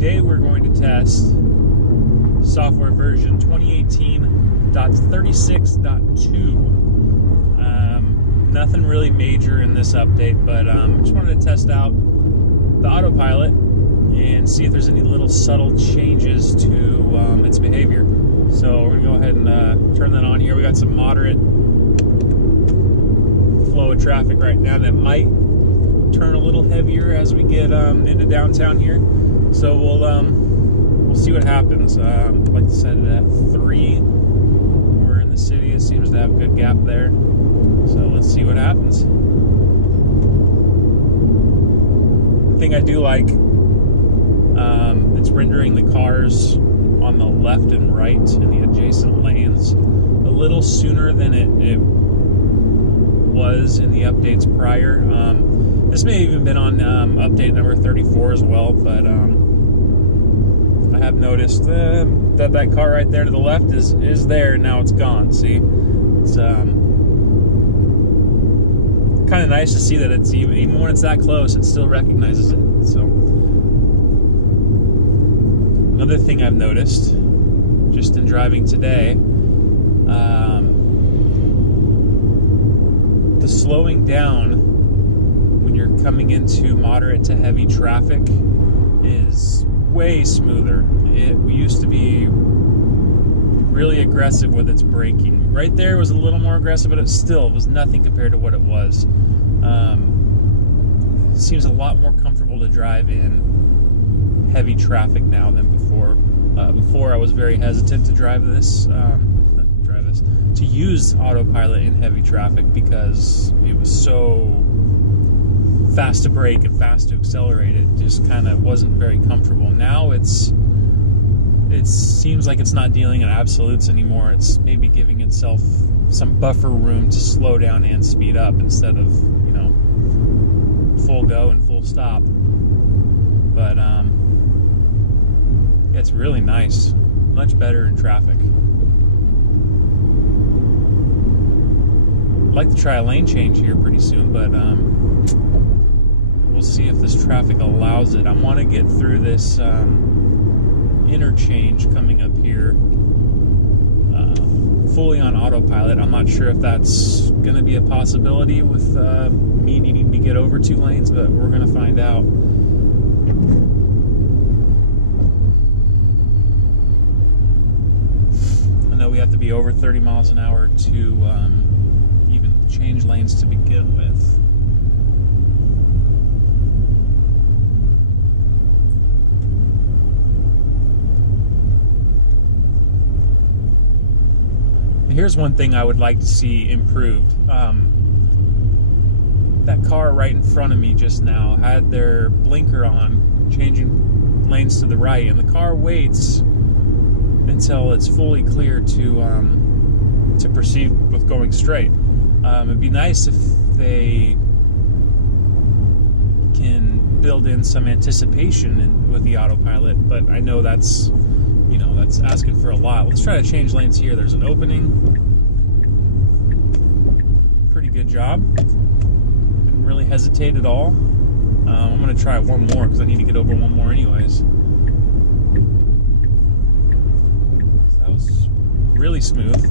Today we're going to test software version 2018.36.2. Nothing really major in this update, but just wanted to test out the Autopilot and see if there's any little subtle changes to its behavior. So we're going to go ahead and turn that on here. We got some moderate flow of traffic right now that might turn a little heavier as we get into downtown here. So we'll see what happens. I'd like to set it at 3. We're in the city. It seems to have a good gap there. So let's see what happens. The thing I do like, it's rendering the cars on the left and right in the adjacent lanes a little sooner than it was in the updates prior. This may have even been on update number 34 as well, but I have noticed that car right there to the left is there, and now it's gone. See, it's kind of nice to see that it's even when it's that close, it still recognizes it. So another thing I've noticed just in driving today, the slowing down when you're coming into moderate to heavy traffic is way smoother. It used to be really aggressive with its braking. Right there was a little more aggressive, but it still was nothing compared to what it was. It seems a lot more comfortable to drive in heavy traffic now than before. Before I was very hesitant to drive this, to use Autopilot in heavy traffic because it was so fast to brake and fast to accelerate. It just kind of wasn't very comfortable. Now it seems like it's not dealing in absolutes anymore. It's maybe giving itself some buffer room to slow down and speed up instead of, you know, full go and full stop. But it's really nice, much better in traffic. I'd like to try a lane change here pretty soon, but we'll see if this traffic allows it. I want to get through this interchange coming up here fully on Autopilot. I'm not sure if that's going to be a possibility with me needing to get over 2 lanes, but we're going to find out. I know we have to be over 30 miles an hour to even change lanes to begin with. Here's one thing I would like to see improved. That car right in front of me just now had their blinker on, changing lanes to the right, and the car waits until it's fully clear to proceed with going straight. It'd be nice if they can build in some anticipation with the Autopilot, but I know that's, you know, that's asking for a lot. Let's try to change lanes here. There's an opening. Pretty good job. Didn't really hesitate at all. I'm going to try one more because I need to get over one more anyways. So that was really smooth.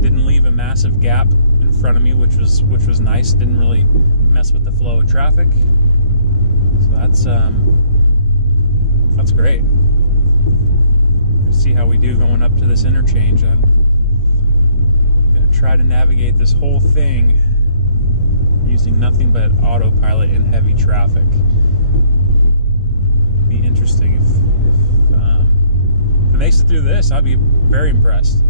Didn't leave a massive gap in front of me, which was nice. Didn't really mess with the flow of traffic. So that's great. See how we do going up to this interchange. I'm going to try to navigate this whole thing using nothing but Autopilot in heavy traffic. Be interesting if it makes it through this. I'd be very impressed.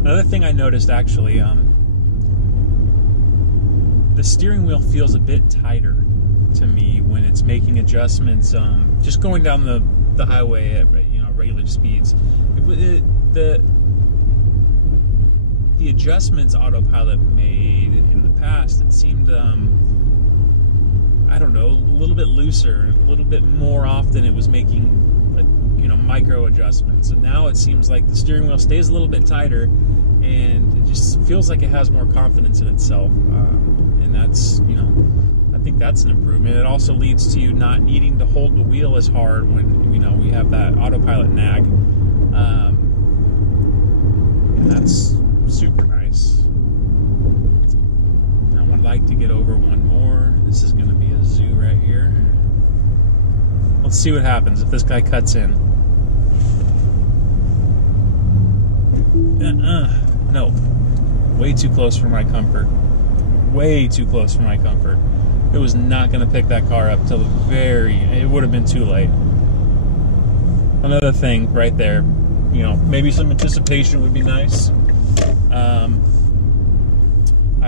Another thing I noticed actually, the steering wheel feels a bit tighter to me when it's making adjustments, just going down the highway at, you know, regular speeds. The adjustments Autopilot made in the past, it seemed, I don't know, a little bit looser, a little bit more often it was making, you know, micro adjustments. And now it seems like the steering wheel stays a little bit tighter, and it just feels like it has more confidence in itself. And that's, you know, I think that's an improvement. It also leads to you not needing to hold the wheel as hard when, you know, we have that autopilot nag. And that's super nice. I would like to get over one more. This is going to be a zoo right here. Let's see what happens if this guy cuts in. No. Way too close for my comfort. Way too close for my comfort. It was not going to pick that car up till it would have been too late. Another thing right there, you know, maybe some anticipation would be nice. I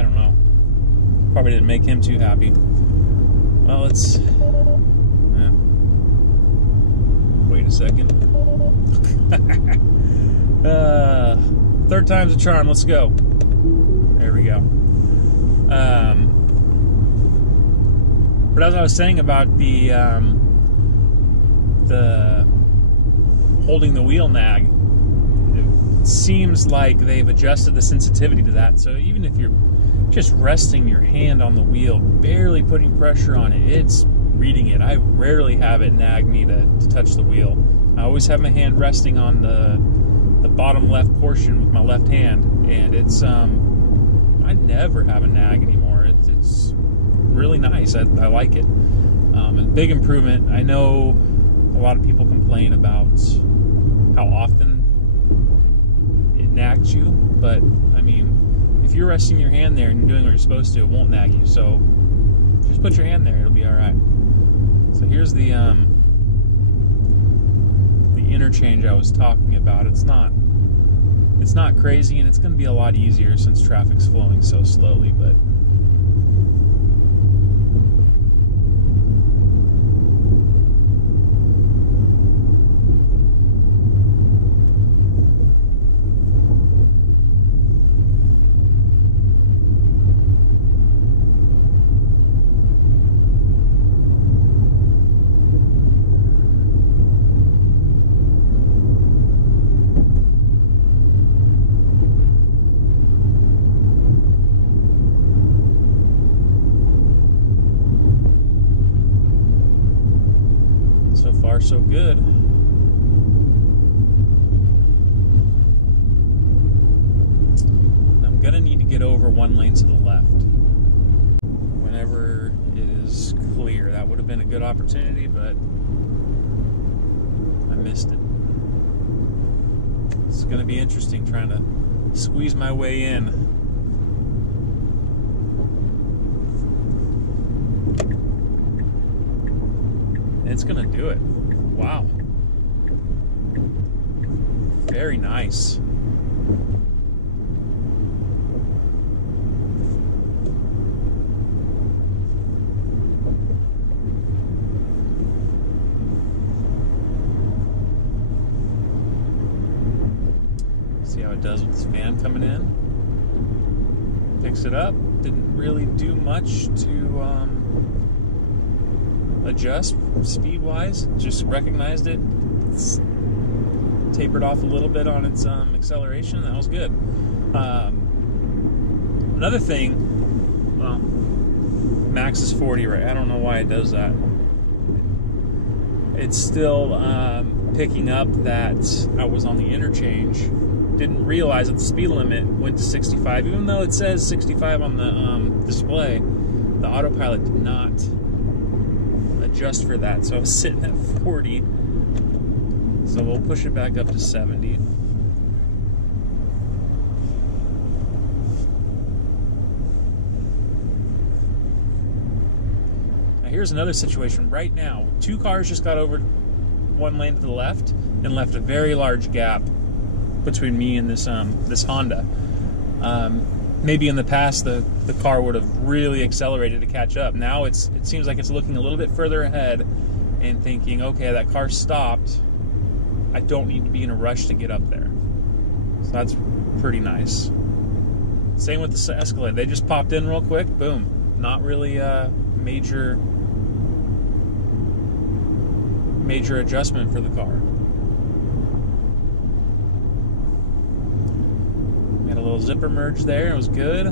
don't know. Probably didn't make him too happy. Well, let's... wait a second. Third time's a charm. Let's go. There we go. But as I was saying about the holding the wheel nag, it seems like they've adjusted the sensitivity to that. So even if you're just resting your hand on the wheel, barely putting pressure on it, it's reading it. I rarely have it nag me to touch the wheel. I always have my hand resting on the bottom left portion with my left hand, and it's I never have a nag anymore. It's really nice. I like it. A big improvement. I know a lot of people complain about how often it nags you, but I mean, if you're resting your hand there and you're doing what you're supposed to, it won't nag you. So just put your hand there; it'll be all right. So here's the interchange I was talking about. It's not crazy, and it's going to be a lot easier since traffic's flowing so slowly, but so far so good. I'm gonna need to get over one lane to the left whenever it is clear. That would have been a good opportunity, but I missed it. It's gonna be interesting trying to squeeze my way in. It's gonna do it. Wow. Very nice. See how it does with this fan coming in. Picks it up. Didn't really do much to adjust speed-wise. Just recognized it. It's tapered off a little bit on its acceleration. That was good. Another thing, well, max is 40, right? I don't know why it does that. It's still picking up that I was on the interchange. Didn't realize that the speed limit went to 65, even though it says 65 on the display. The autopilot did not adjust for that, so I was sitting at 40. So we'll push it back up to 70. Now here's another situation right now. Two cars just got over one lane to the left and left a very large gap between me and this Honda. Maybe in the past the car would have really accelerated to catch up. Now it seems like it's looking a little bit further ahead and thinking, okay, that car stopped. I don't need to be in a rush to get up there. So that's pretty nice. Same with the Escalade. They just popped in real quick. Boom. Not really a major adjustment for the car. Got a little zipper merge there. It was good.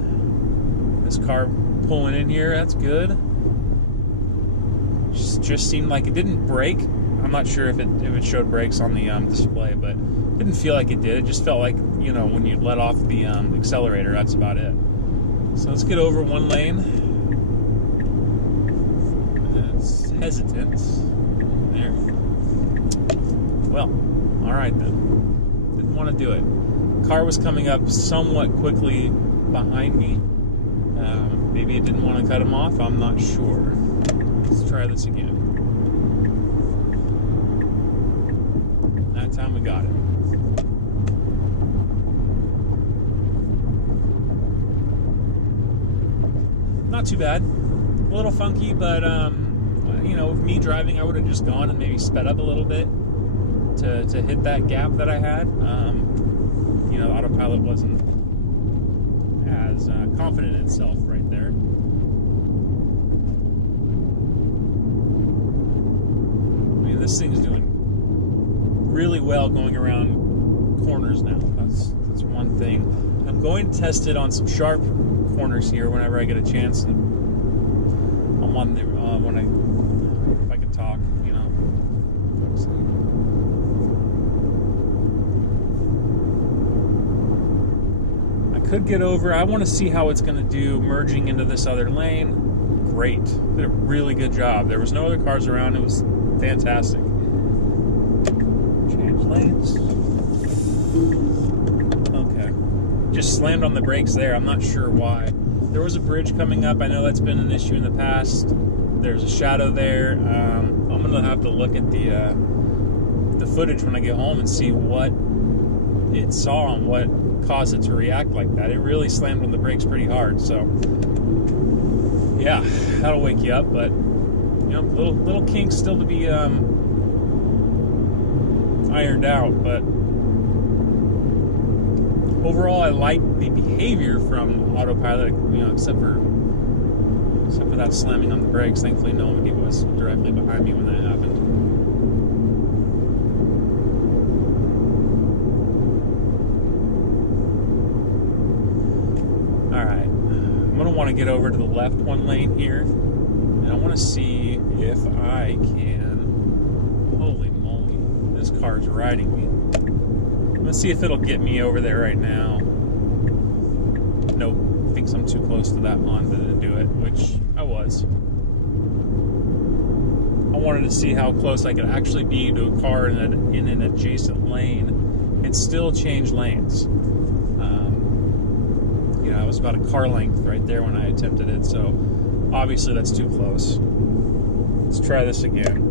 This car pulling in here, that's good. Just seemed like it didn't brake. I'm not sure if it showed brakes on the display, but it didn't feel like it did. It just felt like, you know, when you let off the accelerator, that's about it. So let's get over one lane. It's hesitant. There. Well, all right then. Didn't want to do it. Car was coming up somewhat quickly behind me. Maybe it didn't want to cut him off. I'm not sure. Let's try this again. That time we got it. Not too bad. A little funky, but you know, with me driving, I would have just gone and maybe sped up a little bit to hit that gap that I had. You know, Autopilot wasn't as confident in itself right there. I mean, this thing's doing really well going around corners now. That's one thing. I'm going to test it on some sharp corners here whenever I get a chance. And I'm on the if I can talk, you know. I could get over. I want to see how it's going to do merging into this other lane. Great. Did a really good job. There was no other cars around. It was fantastic. Change lanes. Okay. Just slammed on the brakes there. I'm not sure why. There was a bridge coming up. I know that's been an issue in the past. There's a shadow there. I'm going to have to look at the footage when I get home and see what it saw and what caused it to react like that. It really slammed on the brakes pretty hard. So, yeah, that'll wake you up. But, you know, little kinks still to be ironed out. But overall, I like the behavior from Autopilot, you know, except for that slamming on the brakes. Thankfully, nobody was directly behind me when that happened. All right, I'm going to want to get over to the left one lane here, and I want to see if I can. Holy moly, this car's riding me. Let's see if it'll get me over there right now. Nope, thinks I'm too close to that Honda to do it, which I was. I wanted to see how close I could actually be to a car in an adjacent lane and still change lanes. You know, I was about a car length right there when I attempted it, so obviously that's too close. Let's try this again.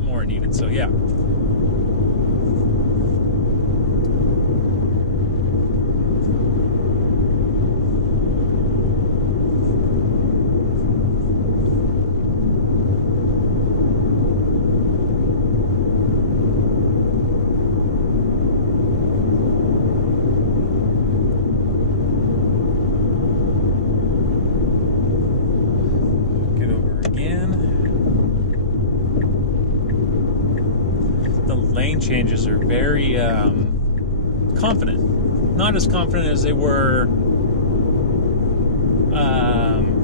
More needed, so yeah. Get over again. Lane changes are very confident. Not as confident as they were,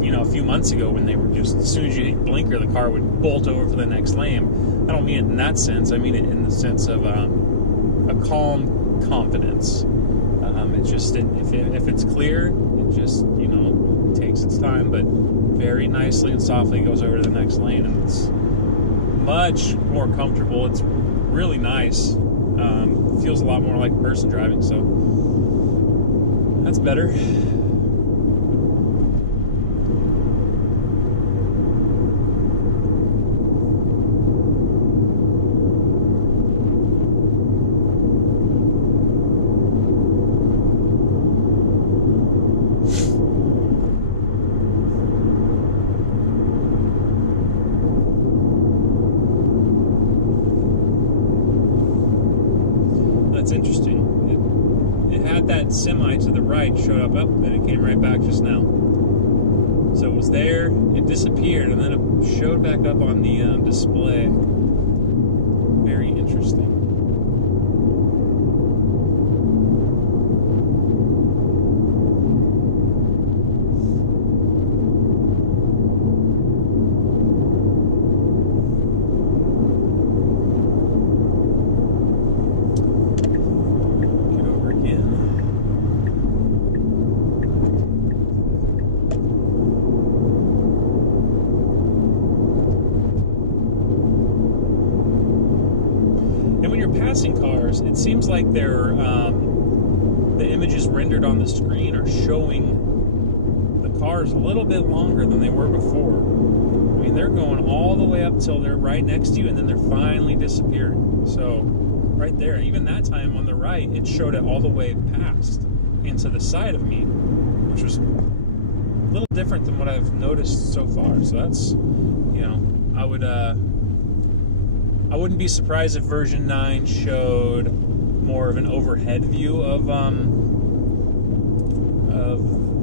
you know, a few months ago when they were just, as soon as you hit blinker, the car would bolt over for the next lane. I don't mean it in that sense. I mean it in the sense of a calm confidence. It just, if it's clear, it just, you know, takes its time, but very nicely and softly goes over to the next lane, and it's much more comfortable. It's really nice. Feels a lot more like a person driving, so that's better. That's interesting. It had that semi to the right, showed up, then it came right back just now. So it was there, it disappeared, and then it showed back up on the display. Very interesting. cars. It seems like they're the images rendered on the screen are showing the cars a little bit longer than they were before. I mean, they're going all the way up till they're right next to you, and then they're finally disappearing. So right there, even that time on the right, it showed it all the way past into the side of me, which was a little different than what I've noticed so far. So that's, you know, I wouldn't be surprised if version 9 showed more of an overhead view of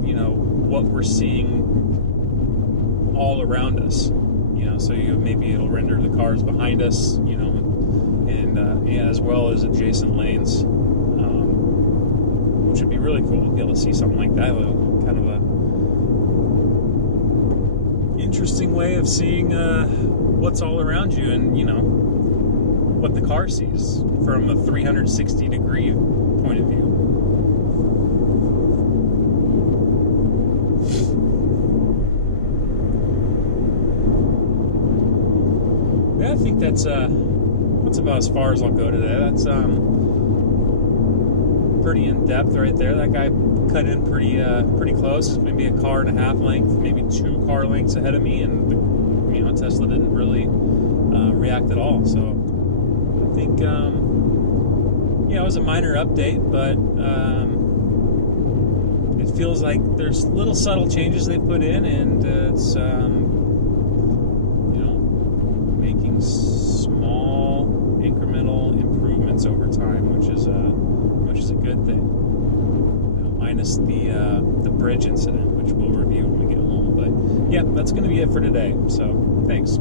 you know, what we're seeing all around us. You know, so maybe it'll render the cars behind us, you know, and as well as adjacent lanes, which would be really cool to be able to see something like that. Kind of a interesting way of seeing what's all around you, and, you know, what the car sees from a 360-degree point of view. Yeah, I think that's about as far as I'll go today. That's pretty in depth right there. That guy cut in pretty close, maybe a car and a half length, maybe 2 car lengths ahead of me, and you know, Tesla didn't really react at all. So I think yeah, it was a minor update, but it feels like there's little subtle changes they put in, and it's you know, making small incremental improvements over time, which is a good thing. You know, minus the bridge incident, which we'll review when we get home. But yeah, that's going to be it for today. So thanks.